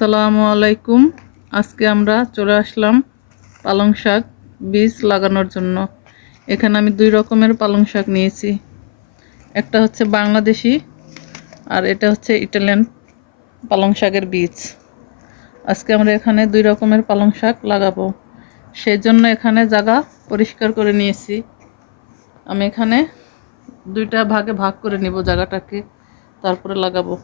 আসসালামু আলাইকুম। আজকে আমরা চলে আসলাম পালং শাক বীজ লাগানোর জন্য। এখানে আমি 2 রকমের পালং শাক নিয়েছি, একটা হচ্ছে বাংলাদেশি আর এটা হচ্ছে ইটালিয়ান পালং শাকের বীজ। আজকে আমরা এখানে 2 রকমের পালং শাক লাগাবো, সেই জন্য এখানে জায়গা পরিষ্কার করে নিয়েছি। আমি এখানে 2টা ভাগে ভাগ করে নিব জায়গাটাকে, তারপরে লাগাবো।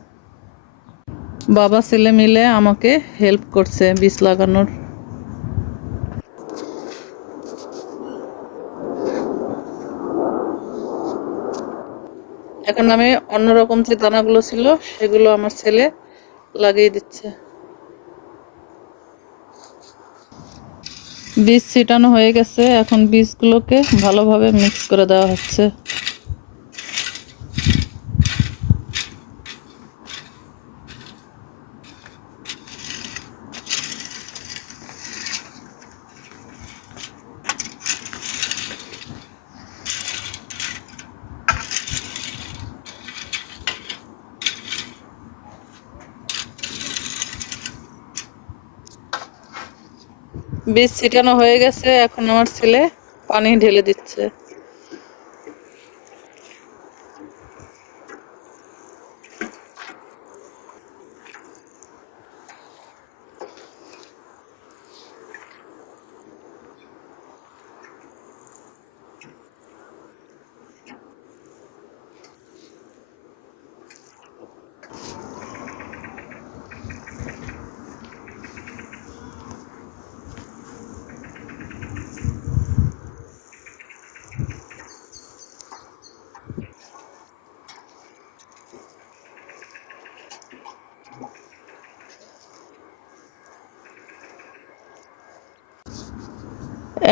বাবা ছেলে মিলে আমাকে হেল্প করছে বীজ লাগানোর। এখন আমি অন্যরকম যে দানাগুলো ছিল সেগুলো আমার ছেলে লাগিয়ে দিচ্ছে। বীজ ছিটানো হয়ে গেছে, এখন বীজগুলোকে ভালোভাবে মিক্স করে দেওয়া হচ্ছে। বীজ ছিটানো হয়ে গেছে, এখন আমার ছেলে পানি ঢেলে দিচ্ছে।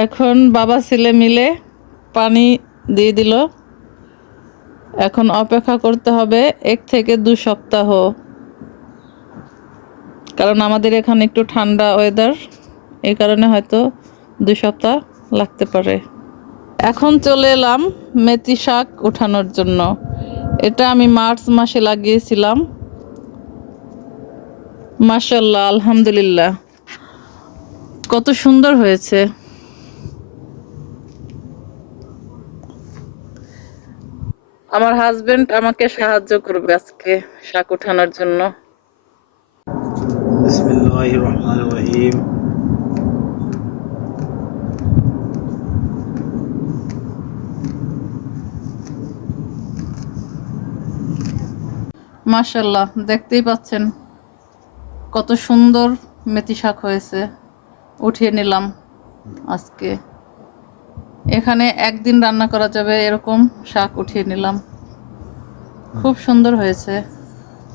এখন বাবা ছেলে মিলে পানি দিয়ে দিল। এখন অপেক্ষা করতে হবে 1 থেকে 2 সপ্তাহ, কারণ আমাদের এখানে একটু ঠান্ডা ওয়েদার, এই কারণে হয়তো 2 সপ্তাহ লাগতে পারে। এখন চলে এলাম মেথি শাক উঠানোর জন্য। এটা আমি মার্চ মাসে লাগিয়েছিলাম। মাশাআল্লাহ, আলহামদুলিল্লাহ, কত সুন্দর হয়েছে। আমার হাজবেন্ড আমাকে সাহায্য করবে আজকে শাক উঠানোর জন্য। বিসমিল্লাহির রহমানির রহিম। মাশাআল্লাহ, দেখতেই পাচ্ছেন কত সুন্দর মেথি শাক হয়েছে। উঠিয়ে নিলাম আজকে। এখানে একদিন রান্না করা যাবে এরকম শাক উঠিয়ে নিলাম। খুব সুন্দর হয়েছে।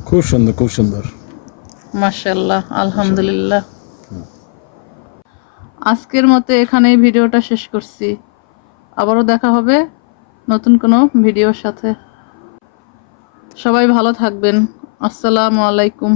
খুব সুন্দর, খুব সুন্দর। মাশাআল্লাহ, আলহামদুলিল্লাহ। আজকের মতো এখানেই ভিডিওটা শেষ করছি। আবারও দেখা হবে নতুন কোনো ভিডিওর সাথে। সবাই ভালো থাকবেন। আসসালামু আলাইকুম।